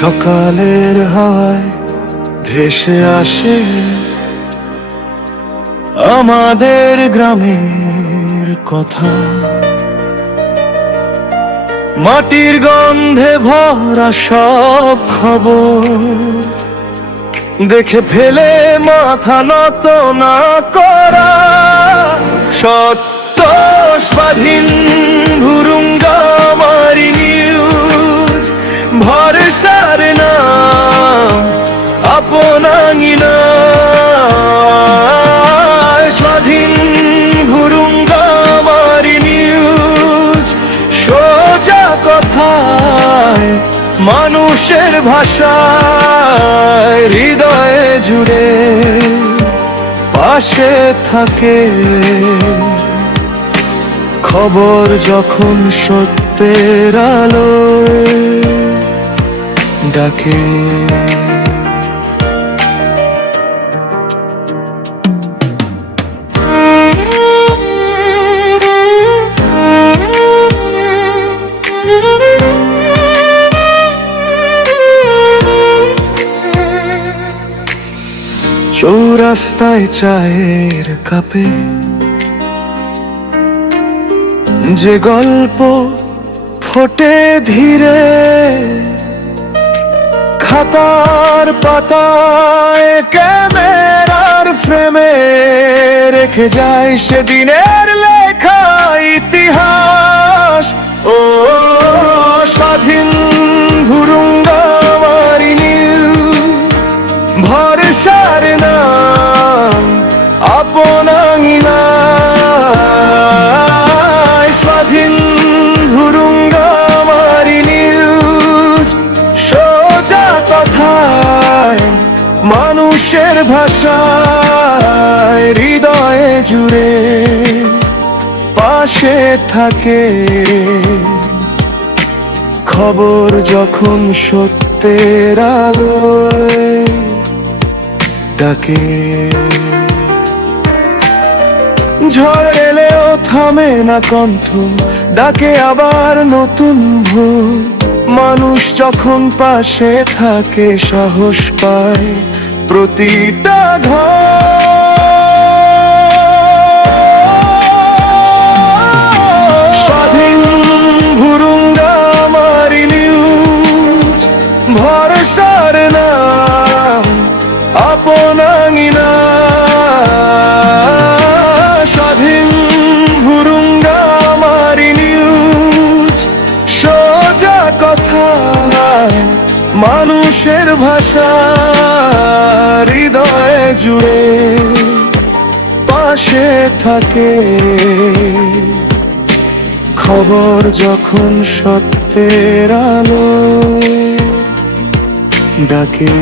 সকালের হাওয়ায় ভেসে আসে আমাদের গ্রামের কথা, মাটির গন্ধে ভরা সব খবর দেখে ফেলে মাথা নত না করা। সত্য স্বাধীন ভুরুঙ্গামারি নিউজ, ভরসার নাম আপনাঙ্গিনা। স্বাধীন ভুরুঙ্গামারি নিউজ, সোজা কথায় মানুষের ভাষায়, হৃদয়ে জুড়ে পাশে থাকে। খবর যখন সত্যের আলোয় ডাকে। চৌরাস্তায় চায়ের কাপে যে গল্প ফোটে ধীরে, খাতার পাতায় ক্যামেরার ফ্রেমে রেখে যায় সেদিনের লেখা ইতিহাস। ও স্বাধীন ভুরুঙ্গামারি নিউজ, ভরসার নাম আপনাঙ্গিনা। স্বাধীন ভুরুঙ্গামারি নিউজ, সোজা কথায় মানুষের ভাষায়, হৃদয়ে জুড়ে পাশে থাকে। খবর যখন সত্যের আলোয় ডাকে। ঝড় এলেও থামে না কণ্ঠ, ডাকে আবার নতুন ভোর। মানুষ যখন পাশে থাকে সাহস পায় প্রতিটা ঘর। স্বাধীন ভুরুঙ্গামারি নিউজ, ভরসার নাম আপনাঙ্গিনা। স্বাধীন ভুরুঙ্গামারি নিউজ, সোজা কথায় মানুষের ভাষা, হৃদয়ে জুড়ে পাশে থাকে। খবর যখন সত্যের আলোয় ডাকে।